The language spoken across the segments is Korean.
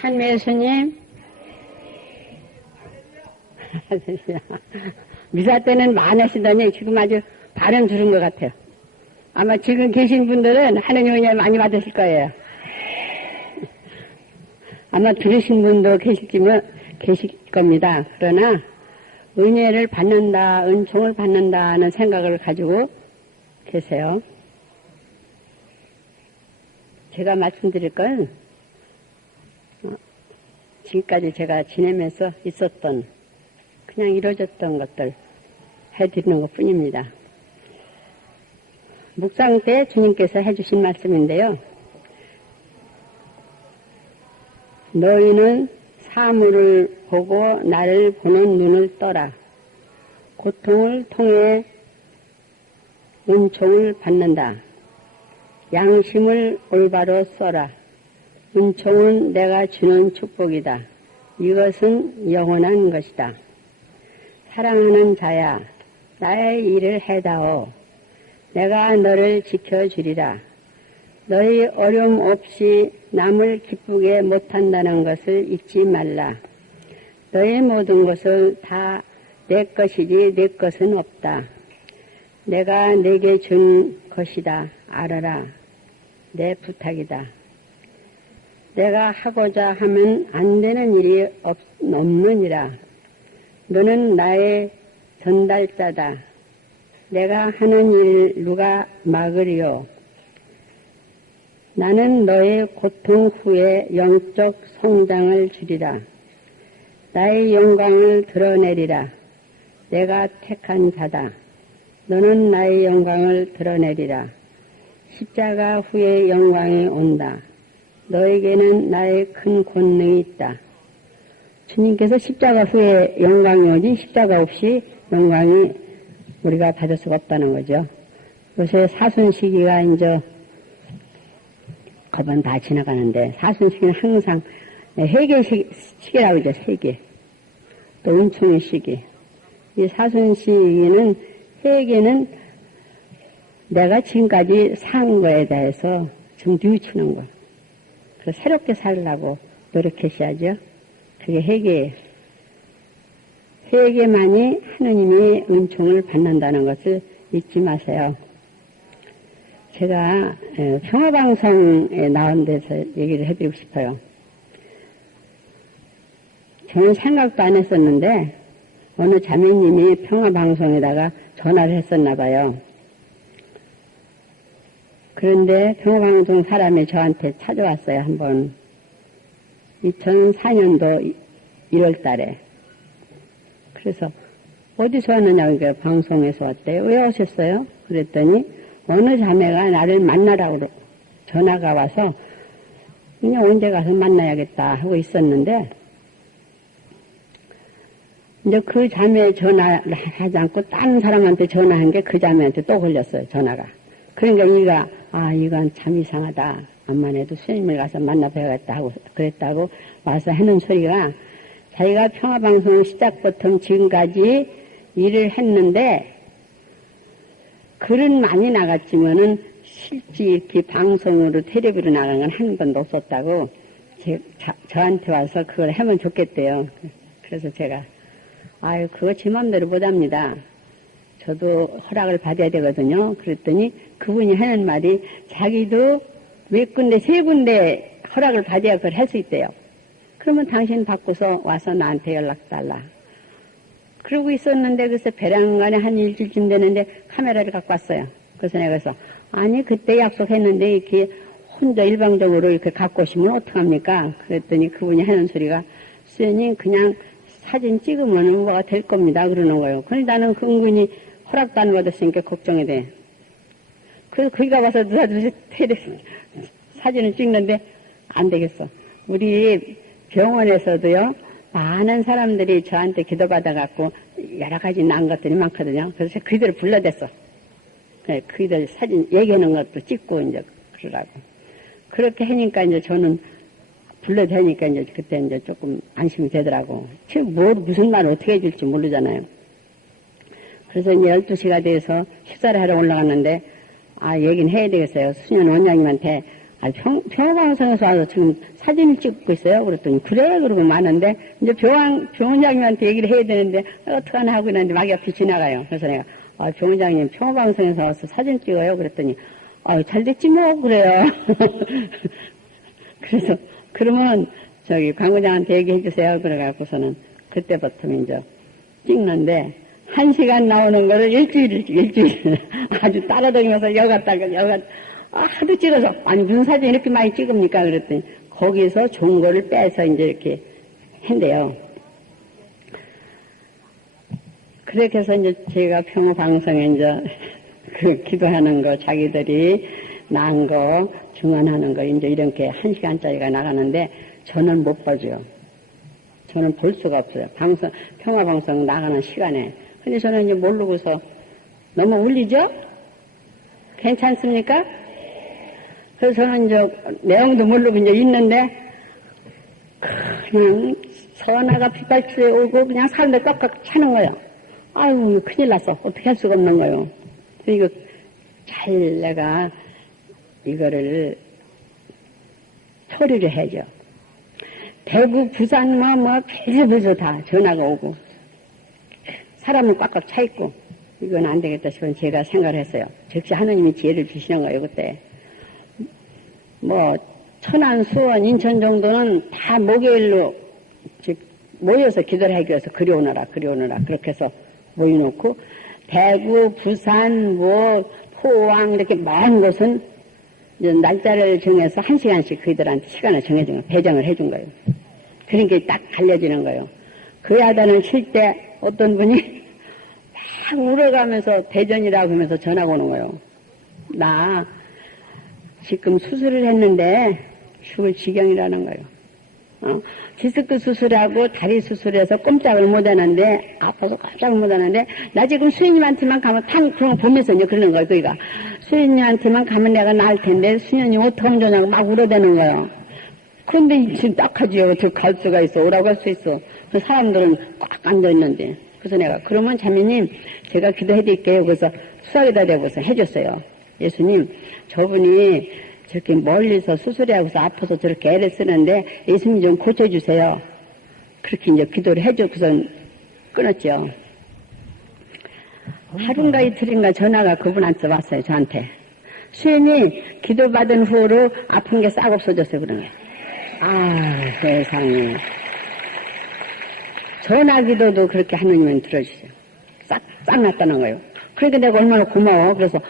한미애 스님, 미사 때는 많으시더니 지금 아주 발음 줄은 것 같아요. 아마 지금 계신 분들은 하느님 은혜 많이 받으실 거예요. 아마 들으신 분도 계실 겁니다. 그러나 은혜를 받는다, 은총을 받는다 하는 생각을 가지고 계세요. 제가 말씀드릴 건 지금까지 제가 지내면서 있었던 그냥 이루어졌던 것들 해드리는 것 뿐입니다. 묵상 때 주님께서 해주신 말씀인데요. 너희는 사물을 보고 나를 보는 눈을 떠라. 고통을 통해 은총을 받는다. 양심을 올바로 써라. 은총은 내가 주는 축복이다. 이것은 영원한 것이다. 사랑하는 자야, 나의 일을 해다오. 내가 너를 지켜주리라. 너희 어려움 없이 남을 기쁘게 못한다는 것을 잊지 말라. 너희 모든 것을 다 내 것이지 내 것은 없다. 내가 내게 준 것이다. 알아라. 내 부탁이다. 내가 하고자 하면 안 되는 일이 없느니라. 너는 나의 전달자다. 내가 하는 일 누가 막으리요. 나는 너의 고통 후에 영적 성장을 주리라. 나의 영광을 드러내리라. 내가 택한 자다. 너는 나의 영광을 드러내리라. 십자가 후에 영광이 온다. 너에게는 나의 큰 권능이 있다. 주님께서 십자가 후에 영광이 오지 십자가 없이 영광이 우리가 받을 수가 없다는 거죠. 요새 사순시기가 이제 거번 다 지나가는데 사순시기는 항상 해계 시기라고 그러죠. 세계. 또 은총의 시기. 이 사순시기는 해계는 내가 지금까지 산 거에 대해서 좀 뉘우치는 거. 그래서 새롭게 살려고 노력하셔야죠. 그게 해계예요. 해계만이 하느님의 은총을 받는다는 것을 잊지 마세요. 제가 평화방송에 나온 데서 얘기를 해드리고 싶어요. 저는 생각도 안 했었는데 어느 자매님이 평화방송에다가 전화를 했었나 봐요. 그런데 평화방송 사람이 저한테 찾아왔어요. 한번 2004년도 1월 달에. 그래서 어디서 왔느냐고 그러니까 방송에서 왔대요. 왜 오셨어요? 그랬더니 어느 자매가 나를 만나라고 전화가 와서 그냥 언제 가서 만나야겠다 하고 있었는데 이제 그 자매 전화를 하지 않고 다른 사람한테 전화한 게 그 자매한테 또 걸렸어요. 전화가. 그러니까 이건 참 이상하다. 암만 해도 스님을 가서 만나봐야겠다 하고 그랬다고 와서 하는 소리가 자기가 평화방송 시작부터 지금까지 일을 했는데 글은 많이 나갔지만은 실제 이렇게 방송으로 텔레비로 나간 건 한 번도 없었다고 저한테 와서 그걸 하면 좋겠대요. 그래서 제가 그거 제 맘대로 못합니다. 저도 허락을 받아야 되거든요. 그랬더니 그분이 하는 말이 자기도 몇 군데 세 군데 허락을 받아야 그걸 할 수 있대요. 그러면 당신 받고서 와서 나한테 연락 달라. 그러고 있었는데 그래서 배량간에 한 일주일쯤 되는데 카메라를 갖고 왔어요. 그래서 내가 그래서 아니 그때 약속했는데 이렇게 혼자 일방적으로 이렇게 갖고 오시면 어떡합니까? 그랬더니 그분이 하는 소리가 스님 그냥 사진 찍으면 뭐가 될 겁니다. 그러는 거예요. 그런데 나는 근근히 허락도 안 받았으니까 걱정이 돼. 그래서 거기 가서 누가 사진을 찍는데 안 되겠어. 우리 병원에서도요, 많은 사람들이 저한테 기도받아갖고 여러 가지 난 것들이 많거든요. 그래서 그들을 불러댔어. 그들 사진 얘기하는 것도 찍고 이제 그러라고. 그렇게 하니까 이제 저는 불러대니까 이제 그때 이제 조금 안심이 되더라고. 지금 무슨 말을 어떻게 해줄지 모르잖아요. 그래서 이제 12시가 돼서 식사를 하러 올라갔는데, 얘기는 해야 되겠어요. 수년 원장님한테, 평화방송에서 와서 지금 사진을 찍고 있어요. 그랬더니, 그래? 그러고 많은데, 이제 병원장님한테 얘기를 해야 되는데, 어떡하나 하고 있는데 막 옆에 지나가요. 그래서 내가, 병원장님 평화방송에서 와서 사진 찍어요. 그랬더니, 잘 됐지 뭐, 그래요. 그래서, 그러면, 광고장한테 얘기해 주세요. 그래갖고서는, 그때부터 이제 찍는데, 1시간 나오는 거를 일주일, 아주 따라다니면서 하도 찍어서, 아니, 무슨 사진 이렇게 많이 찍습니까? 그랬더니, 거기서 좋은 거를 빼서 이제 이렇게 한대요. 그렇게 해서 이제 제가 평화방송에 이제 기도하는 거, 자기들이 난 거, 증언하는 거, 이제 이렇게 1시간짜리가 나가는데, 저는 못 봐줘요. 저는 볼 수가 없어요. 평화방송 나가는 시간에. 근데 저는 이제 모르고서 너무 울리죠? 괜찮습니까? 그래서 저는 이제 내용도 모르고 이제 있는데, 그냥 전화가 빗발치에 오고 그냥 사람들 꽉꽉 차는 거예요. 아유, 큰일 났어. 어떻게 할 수가 없는 거예요. 이거 잘 내가 이거를 처리를 해줘. 대구, 부산, 별부서 다 전화가 오고, 사람은 꽉꽉 차 있고, 이건 안 되겠다 싶어서 제가 생각을 했어요. 즉시 하느님이 지혜를 주시는 거예요, 그때. 천안, 수원, 인천 정도는 다 목요일로 모여서 기도를 하기 위해서 그리오느라, 그렇게 해서 모여놓고, 대구, 부산, 포항, 이렇게 많은 곳은 이제 날짜를 정해서 1시간씩 그들한테 시간을 정해준 거예요. 배정을 해준 거예요. 그러니까 딱 알려지는 거예요. 그 야단을 칠 때 어떤 분이 막 울어가면서 대전이라고 하면서 전화가 오는 거예요. 나 지금 수술을 했는데 죽을 지경이라는 거예요. 디스크 수술하고 다리 수술해서 꼼짝을 못하는데, 아파서 꼼짝을 못하는데, 나 지금 수인님한테만 가면 그런 거 보면서 이제 그러는 거예요, 그니까. 수인님한테만 가면 내가 나을 텐데, 수인님 어떡하면 좋냐고 막 울어대는 거예요. 근데 지금 딱하지요. 어떻게 갈 수가 있어. 오라고 할 수 있어. 그 사람들은 꽉 앉아있는데. 그래서 내가, 그러면 자매님, 제가 기도해드릴게요. 그래서 수학에다 대고서 해줬어요. 예수님, 저분이 저렇게 멀리서 수술하고서 아파서 저렇게 애를 쓰는데 예수님 좀 고쳐주세요. 그렇게 이제 기도를 해주고선 끊었죠. 하루인가 이틀인가 전화가 그분한테 왔어요, 저한테. 수연이 기도받은 후로 아픈 게 싹 없어졌어요, 그러는 거예요. 세상에. 전화 기도도 그렇게 하느님은 들어주세요. 싹 났다는 거예요. 그러니까 내가 얼마나 고마워. 그래서,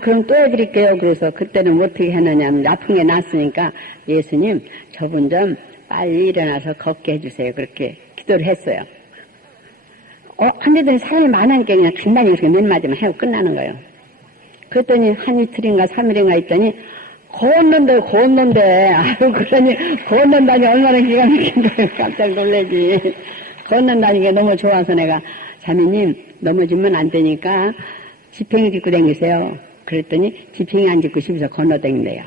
그럼 또 해드릴게요. 그래서 그때는 어떻게 했느냐면, 아픈 게 났으니까, 예수님, 저분 좀 빨리 일어나서 걷게 해주세요. 그렇게 기도를 했어요. 한데도 사람이 많으니까 그냥 간단히 이렇게 몇 마디만 하고 끝나는 거예요. 그랬더니 한 이틀인가 3일인가 있더니, 걷는데, 그러니, 걷는다니 얼마나 기가 막힌 거예요. 깜짝 놀래지. 걷는다니 게 너무 좋아서 내가, 자매님, 넘어지면 안 되니까 지팽이 짚고 다니세요. 그랬더니 지팽이 안 짚고 집에서 건너다닌대요.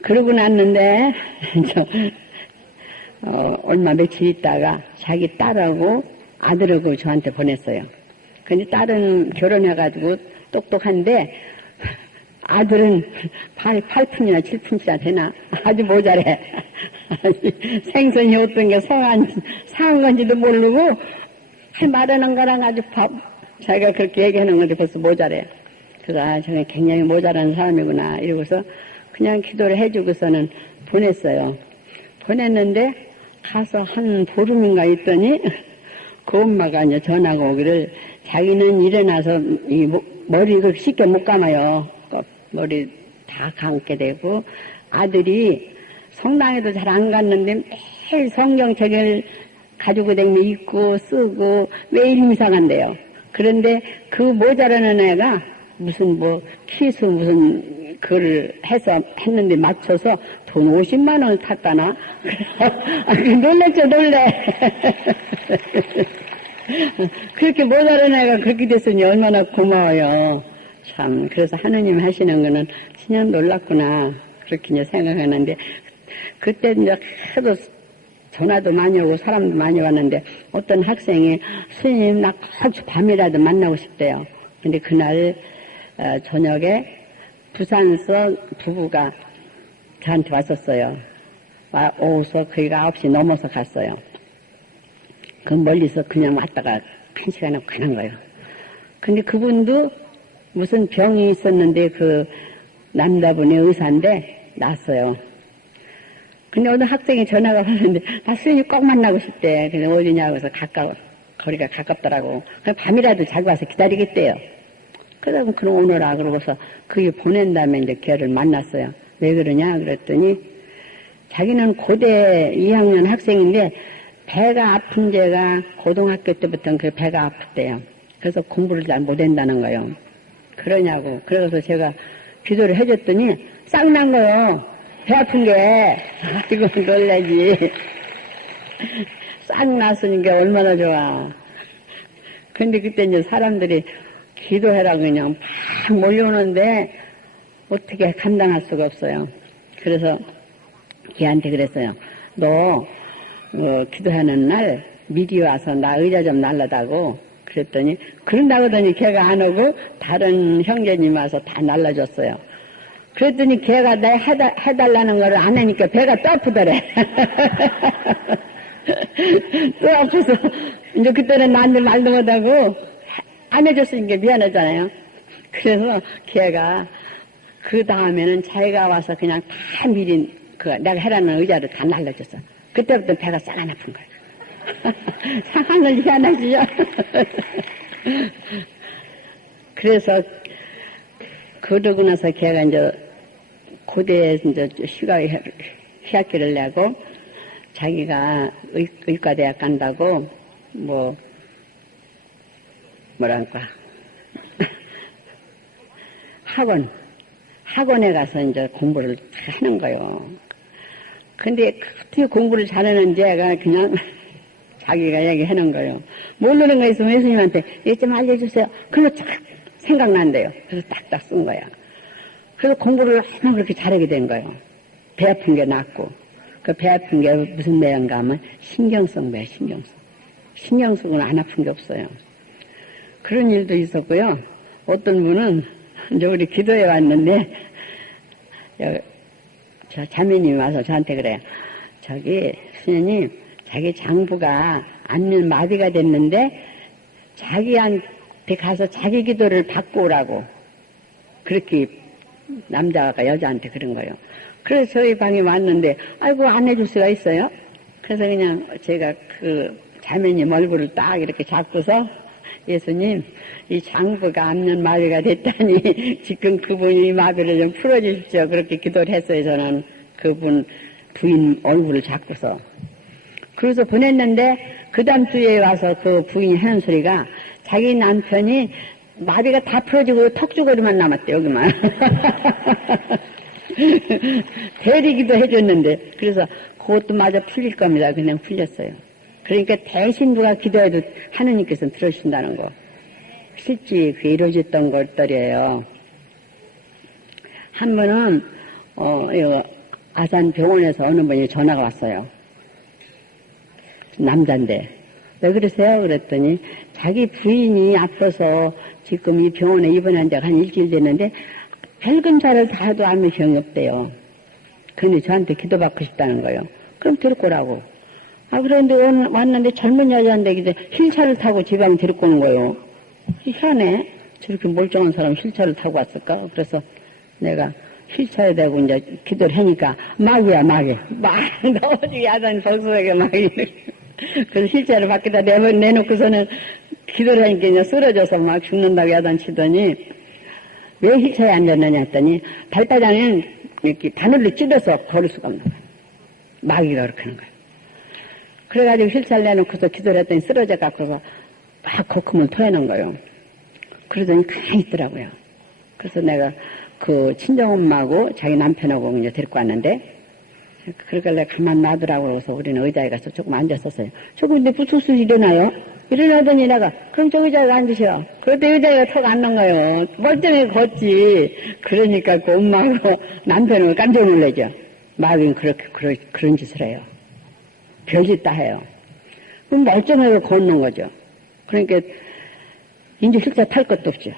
그러고 났는데 얼마 며칠 있다가 자기 딸하고 아들하고 저한테 보냈어요. 근데 딸은 결혼해가지고 똑똑한데 아들은 8푼이나 7푼이나 되나 아주 모자래. 생선이 어떤 게 상한 건지도 모르고 말하는 거랑 아주 자기가 그렇게 얘기하는 건데 벌써 모자래. 그래서 저게 굉장히 모자란 사람이구나 이러고서 그냥 기도를 해주고서는 보냈어요. 보냈는데 가서 한 보름인가 있더니 그 엄마가 이제 전화가 오기를 자기는 일어나서 이 머리 그렇게 쉽게 못 감아요. 머리 다 감게 되고 아들이 성당에도 잘 안 갔는데 매일 성경책을 가지고 다니면 읽고 쓰고 매일 이상한데요. 그런데 그 모자라는 애가 무슨 키수 무슨 그걸 해서 했는데 맞춰서 돈 50만 원을 탔다나? 놀랬죠, 놀래. 그렇게 모자란 애가 그렇게 됐으니 얼마나 고마워요. 참, 그래서 하느님 하시는 거는 그냥 놀랐구나. 그렇게 이제 생각하는데, 그때 이제 하도 전화도 많이 오고 사람도 많이 왔는데 어떤 학생이 스님 나 꼭 밤이라도 만나고 싶대요. 근데 그날 저녁에 부산서 부부가 저한테 왔었어요. 오후서 거기가 9시 넘어서 갔어요. 그 멀리서 그냥 왔다가 1시간 하고 가는 거예요. 근데 그분도 무슨 병이 있었는데 그 남자분이 의사인데 났어요. 근데 어느 학생이 전화가 왔는데 나 수연이 꼭 만나고 싶대. 그래서 어디냐고 해서 거리가 가깝더라고. 밤이라도 자기 와서 기다리겠대요. 그러고 그럼 오너라 그러고서 그게 보낸 다음에 이제 걔를 만났어요. 왜 그러냐 그랬더니 자기는 고대 2학년 학생인데 배가 아픈 제가 고등학교 때부터 그 배가 아팠대요. 그래서 공부를 잘 못한다는 거예요. 그러냐고. 그래서 제가 기도를 해줬더니 싹 난 거요. 배 아픈 게. 이거 놀라지. 싹 났으니까 얼마나 좋아. 근데 그때 이제 사람들이 기도해라 그냥 막 몰려오는데 어떻게 감당할 수가 없어요. 그래서 걔한테 그랬어요. 너 기도하는 날 미리 와서 나 의자 좀 날라다고 그랬더니 그런다고 하더니 걔가 안 오고 다른 형제님 와서 다 날라줬어요. 그랬더니 걔가 내 해달라는 걸 안 하니까 배가 또 아프더래. 또 아파서 이제 그때는 나한테 말도 못하고 안 해줬으니까 미안하잖아요. 그래서 걔가 그 다음에는 자기가 와서 그냥 다 미리 내가 해라는 의자를 다 날라줬어. 그때부터 배가 싹 안 아픈 거야. 상황을 희한하시죠? 그래서 그러고 나서 걔가 이제 고대에 이제 휴학기를 내고 자기가 의과대학 간다고 뭐랄까 학원에 가서 이제 공부를 하는 거예요. 근데 어떻게 공부를 잘하는지 애가 그냥 자기가 얘기하는 거예요. 모르는 거 있으면 예수님한테 이것 좀 알려주세요. 그래서 딱 생각난대요. 그래서 딱딱 쓴 거야. 그래서 공부를 하나 그렇게 잘하게 된 거예요. 배 아픈 게 낫고. 그 배 아픈 게 무슨 배인가 하면 신경성 배, 신경성. 신경성은 안 아픈 게 없어요. 그런 일도 있었고요. 어떤 분은 이제 우리 기도에 왔는데 저 자매님이 와서 저한테 그래요. 저기 수녀님 자기 장부가 안면 마비가 됐는데 자기한테 가서 자기 기도를 받고 오라고 그렇게 남자가 여자한테 그런 거예요. 그래서 저희 방에 왔는데 아이고 안 해줄 수가 있어요. 그래서 그냥 제가 그 자매님 얼굴을 딱 이렇게 잡고서 예수님 이 장부가 안면 마비가 됐다니 지금 그분이 마비를 좀 풀어주십시오. 그렇게 기도를 했어요. 저는 그분 부인 얼굴을 잡고서. 그래서 보냈는데 그 다음 주에 와서 그 부인이 하는 소리가 자기 남편이 마비가 다 풀어지고 턱주거리만 남았대 여기만. 대리기도 해줬는데 그래서 그것도 마저 풀릴 겁니다. 그냥 풀렸어요. 그러니까 대신 누가 기도해도 하느님께서 들어주신다는 거. 실제 그게 이루어졌던 것들이에요. 한 번은 아산 병원에서 어느 분이 전화가 왔어요. 남자인데 왜 그러세요? 그랬더니 자기 부인이 아파서 지금 이 병원에 입원한 지가 한 일주일 됐는데 별검사를 다 해도 암이 병이 없대요. 근데 저한테 기도받고 싶다는 거예요. 그럼 데리고 오라고. 그런데 왔는데 젊은 여자인데 이제 휠차를 타고 지방 데리고 오는 거예요. 희한해. 저렇게 멀쩡한 사람 휠차를 타고 왔을까? 그래서 내가 휠차에 대고 이제 기도를 하니까 마귀야 마귀. 막 너무 야단 복수하게 마귀. 그래서 휠차를 밖에다 내놓고서는 기도를 하니까 이제 쓰러져서 막 죽는다고 야단치더니 왜 휠차에 앉았느냐 했더니 발바닥에는 이렇게 바늘로 찔러서 걸을 수가 없는 거야. 마귀가 그렇게 하는 거야. 그래가지고 휠차를 내놓고서 기도를 했더니 쓰러져 갖고서 막 거품을 토해놓은 거예요. 그러더니 가만히 있더라고요. 그래서 내가 그 친정엄마하고 자기 남편하고 이제 데리고 왔는데 그러니까 내가 가만 놔두라고 그래서 우리는 의자에 가서 조금 앉았었어요. 조금 근데 부스스 일어나요? 일어나더니 내가 그럼 저 의자에 앉으셔. 그런데 의자가 턱 앉는 거예요. 멀쩡하게 걷지. 그러니까 그 엄마하고 남편은 깜짝 놀라죠. 마귀는 그런 짓을 해요. 별짓 다 해요. 그럼 멀쩡하게 걷는 거죠. 그러니까 이제 휠차 탈 것도 없죠.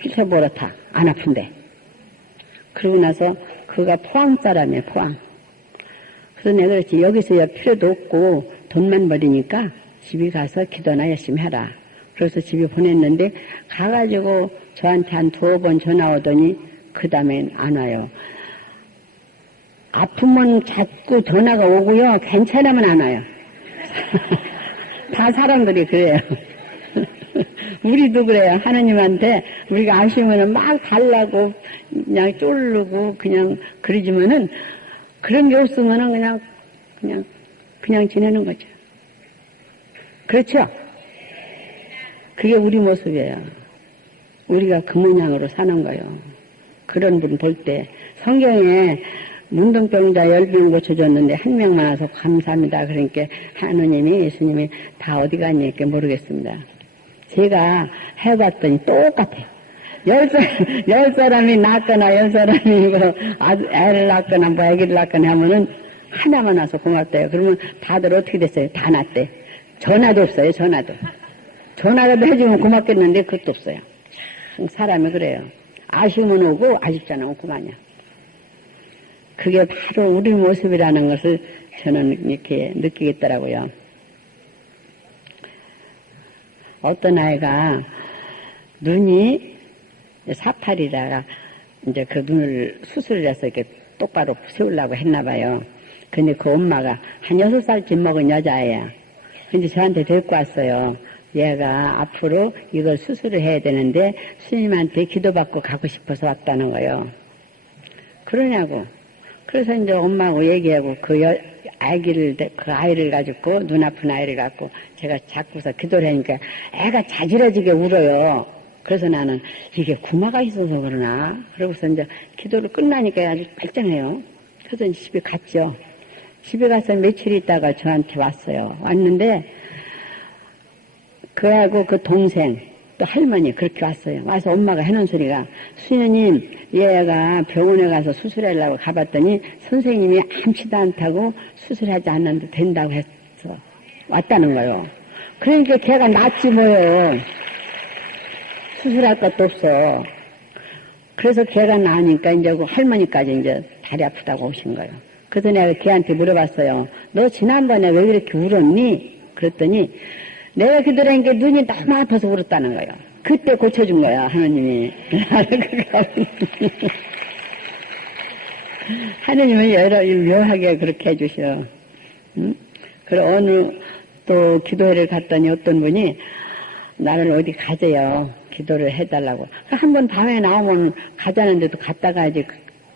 휠차 뭐라 타. 안 아픈데. 그러고 나서 그가 포항 사람이에요, 포항. 그래서 내가 그랬지, 여기서 필요도 없고 돈만 버리니까 집에 가서 기도나 열심히 해라. 그래서 집에 보냈는데 가가지고 저한테 한 2번 전화 오더니 그 다음엔 안 와요. 아프면 자꾸 전화가 오고요. 괜찮으면 안 와요. 다 사람들이 그래요. 우리도 그래요. 하느님한테 우리가 아쉬우면 막 달라고 그냥 쫄르고 그냥 그러지만은 그런 게 없으면은 그냥 지내는 거죠. 그렇죠? 그게 우리 모습이에요. 우리가 그 모양으로 사는 거예요. 그런 분 볼 때 성경에 문둥병자 10명 고쳐줬는데 한 명만 와서 감사합니다. 그러니까 하느님이 예수님이 다 어디 갔니 이렇게 모르겠습니다. 제가 해봤더니 똑같아요. 10사람이 낳거나 10사람이 뭐 애를 낳거나 뭐 애기를 낳거나 하면은 하나만 와서 고맙대요. 그러면 다들 어떻게 됐어요? 다 낳대. 전화도 없어요. 전화라도 해주면 고맙겠는데 그것도 없어요. 사람이 그래요. 아쉬우면 오고 아쉽지 않으면 그만이야. 그게 바로 우리 모습이라는 것을 저는 이렇게 느끼겠더라고요. 어떤 아이가 눈이 사팔이다가 이제 그 눈을 수술을 해서 이렇게 똑바로 세우려고 했나 봐요. 근데 그 엄마가 한 6살쯤 먹은 여자예요. 근데 저한테 데리고 왔어요. 얘가 앞으로 이걸 수술을 해야 되는데 스님한테 기도받고 가고 싶어서 왔다는 거예요. 그러냐고. 그래서 이제 엄마하고 얘기하고 그 아이를 가지고 눈 아픈 아이를 갖고 제가 자꾸서 기도를 하니까 애가 자지러지게 울어요. 그래서 나는 이게 구마가 있어서 그러나. 그러고서 이제 기도를 끝나니까 아주 발전해요. 그래서 이제 집에 갔죠. 집에 가서 며칠 있다가 저한테 왔어요. 왔는데 그하고 그 동생 또 할머니 그렇게 왔어요. 와서 엄마가 해놓은 소리가 수녀님 얘가 병원에 가서 수술하려고 가봤더니 선생님이 아무치도 않다고 수술하지 않는데 된다고 해서 왔다는 거예요. 그러니까 걔가 낫지 뭐예요. 수술할 것도 없어. 그래서 걔가 나으니까 이제 그 할머니까지 이제 다리 아프다고 오신 거예요. 그래서 내가 걔한테 물어봤어요. 너 지난번에 왜 이렇게 울었니? 그랬더니 내가 기도하니까 눈이 너무 아파서 울었다는 거예요. 그때 고쳐준 거야, 하느님이. 하느님은 여러 묘하게 그렇게 해주셔. 응? 그리고 어느 또 기도회를 갔더니 어떤 분이 나를 어디 가재요. 기도를 해달라고. 한 번 밤에 나오면 가자는데도 갔다 가야지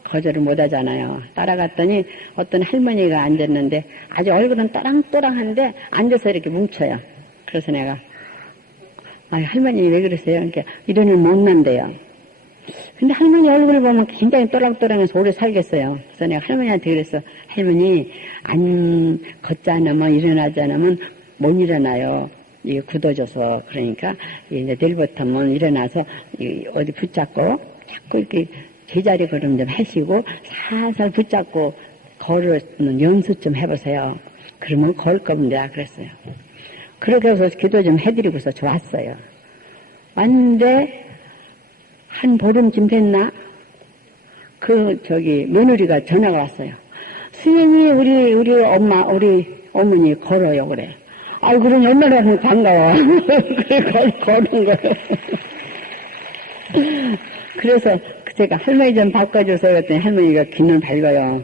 거절을 못 하잖아요. 따라갔더니 어떤 할머니가 앉았는데 아주 얼굴은 또랑또랑한데 앉아서 이렇게 뭉쳐요. 그래서 내가 할머니 왜 그러세요? 그러니까 이러니 못난대요. 근데 할머니 얼굴을 보면 굉장히 또랑또랑해서 오래 살겠어요. 그래서 내가 할머니한테 그랬어. 할머니 안 걷지 않으면 일어나지 않으면 못 일어나요. 이게 굳어져서. 그러니까 이제 내일부터는 일어나서 어디 붙잡고 자꾸 이렇게 제자리 걸음 좀 하시고 살살 붙잡고 걸으는 연습 좀 해보세요. 그러면 걸 겁니다. 그랬어요. 그렇게 해서 기도 좀 해드리고서 좋았어요. 왔는데 한 보름쯤 됐나? 며느리가 전화가 왔어요. 스님이 우리 어머니 걸어요. 그래. 그러니 얼마나 반가워. 그래, 거는 거예요. 그래서 제가 할머니 좀 바꿔줘서 그랬더니 할머니가 귀는 밝아요.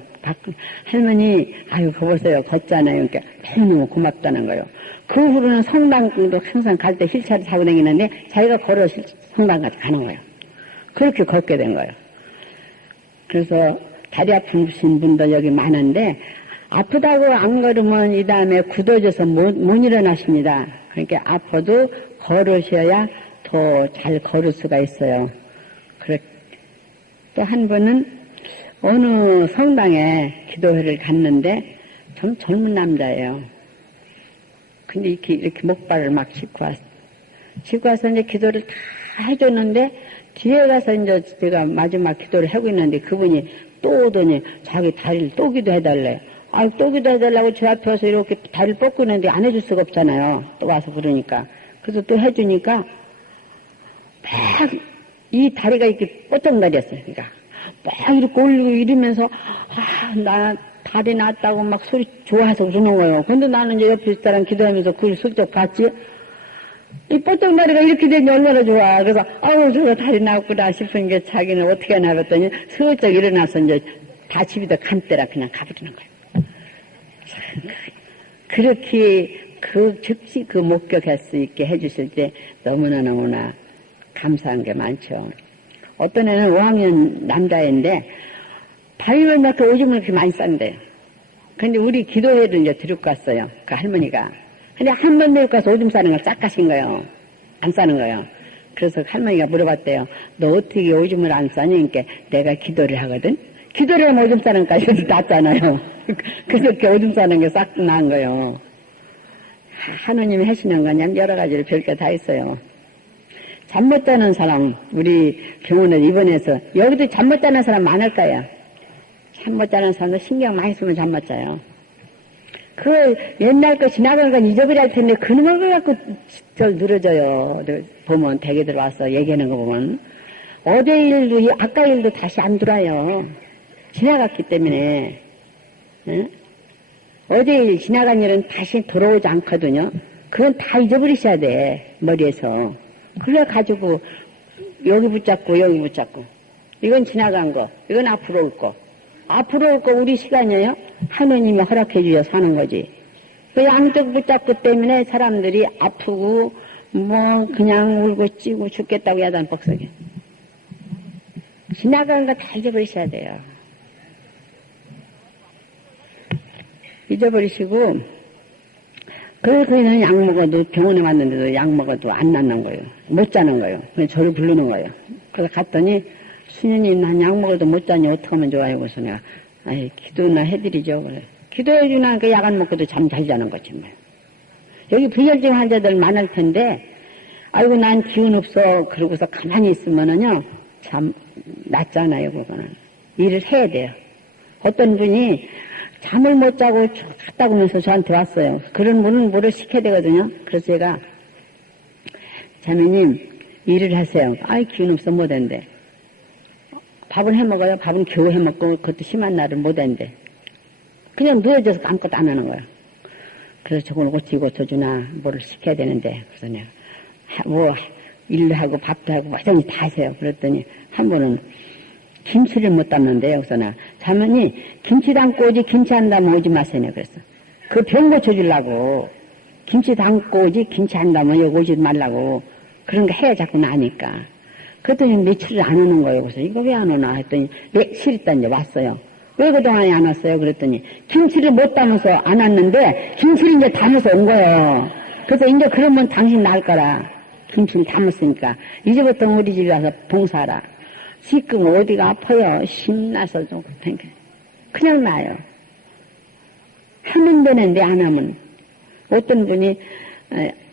할머니, 그거 보세요. 걷잖아요. 그러니까 너무 고맙다는 거예요. 그 후로는 성당도 항상 갈 때 휠체어를 타고 다니는데 자기가 걸어 성당까지 가는 거예요. 그렇게 걷게 된 거예요. 그래서 다리 아프신 분들 여기 많은데 아프다고 안 걸으면 이 다음에 굳어져서 못 일어나십니다. 그러니까 아파도 걸으셔야 더 잘 걸을 수가 있어요. 또 한 번은 어느 성당에 기도회를 갔는데 좀 젊은 남자예요. 근데 이렇게 목발을 막 짚고 와서 이제 기도를 다 해줬는데 뒤에 가서 이제 제가 마지막 기도를 하고 있는데 그분이 또 오더니 자기 다리를 또 기도해달래. 또 기도해달라고 제 앞에 와서 이렇게 다리를 뻗고 있는데 안 해줄 수가 없잖아요. 또 와서 그러니까. 그래서 또 해주니까 막 이 다리가 이렇게 뽀짝거렸어요. 그러니까 막 이렇게 올리고 이러면서, 나 다리 났다고 막 소리 좋아서 그러는 거예요. 근데 나는 이제 옆에 사람 기도하면서 그걸 슬쩍 봤지. 이 뻗덩다리가 이렇게 되니 얼마나 좋아. 그래서, 아유, 저거 다리 났구나 싶은 게 자기는 어떻게 하나 봤더니 슬쩍 일어나서 이제 다 집에다 간때라 그냥 가버리는 거예요. 그렇게 즉시 목격할 수 있게 해주실 때 너무나 감사한 게 많죠. 어떤 애는 5학년 남자애인데 바위를 맡아 오줌을 그렇게 많이 싼대요. 근데 우리 기도회를 이제 들고 갔어요. 그 할머니가. 근데 한 번 데리고 가서 오줌 싸는 걸 짝가신 거예요. 안 싸는 거예요. 그래서 할머니가 물어봤대요. 너 어떻게 오줌을 안 싸니? 그러니까 내가 기도를 하거든. 기도를 하면 오줌 싸는 것까지 낫잖아요. 그래서 이렇게 오줌 싸는 게 싹 나은 거예요. 하느님이 하시는 거냐 여러 가지로 별게 다 있어요. 잠 못 자는 사람 우리 병원에 입원해서 여기도 잠 못 자는 사람 많을 거야. 잠 못 자는 사람도 신경 많이 쓰면 잠 못 자요. 그 옛날 거 지나간 건 잊어버릴 텐데 그놈을 갖고 늘어져요. 보면 댁에 들어와서 얘기하는 거 보면 어제 일도 아까 일도 다시 안 돌아요. 지나갔기 때문에. 응? 어제 일 지나간 일은 다시 돌아오지 않거든요. 그건 다 잊어버리셔야 돼. 머리에서. 그래 가지고 여기 붙잡고 여기 붙잡고 이건 지나간 거 이건 앞으로 올 거 앞으로 올 거 우리 시간이에요. 하느님이 허락해 주셔서 사는 거지. 그 양쪽 붙잡고 때문에 사람들이 아프고 뭐 그냥 울고 찌고 죽겠다고 야단 뻑석이 지나간 거 다 잊어버리셔야 돼요. 잊어버리시고 그래서는 약 먹어도 병원에 왔는데도 약 먹어도 안 낫는 거예요. 못 자는 거예요. 그래서 저를 부르는 거예요. 그래서 갔더니 수녀님 난 약 먹어도 못 자니 어떻게 하면 좋아요? 그래서 내가 아이 기도나 해드리죠. 그래. 기도해주나 그 약 안 먹고도 잠 잘 자는 거지 뭐. 여기 불혈증 환자들 많을 텐데 아이고 난 기운 없어 그러고서 가만히 있으면은요 참 낫잖아요. 그거는 일을 해야 돼요. 어떤 분이 잠을 못 자고 갔다 오면서 저한테 왔어요. 그런 분은 뭐를 시켜야 되거든요. 그래서 제가 자매님 일을 하세요. 아이 기운 없어 못한대. 밥은 해먹어요. 밥은 겨우 해먹고 그것도 심한 날은 못한대. 그냥 누워져서 아무것도 안 하는 거예요. 그래서 저걸 어떻게 고쳐주나 뭐를 시켜야 되는데 그래서 내가 뭐 일도 하고 밥도 하고 뭐든지 다 하세요. 그랬더니 한 분은 김치를 못 담는데요. 그래서 나 자매니 김치 담고 오지 김치 안 담으면 오지 마세요. 그랬어. 그 병 고쳐주려고 김치 담고 오지 김치 안 담으면 여기 오지 말라고 그런 거 해야 자꾸 나니까. 그랬더니 며칠을 안 오는 거예요. 그래서 이거 왜 안 오나 했더니 며칠 있다 이제 왔어요. 왜 그동안에 안 왔어요? 그랬더니 김치를 못 담아서 안 왔는데 김치를 이제 담아서 온 거예요. 그래서 이제 그러면 당신 나을 거라. 김치를 담았으니까 이제부터 우리 집에 와서 봉사하라. 지금 어디가 아파요? 신나서 좀 그냥 나요. 하면 되는데 안 하면. 어떤 분이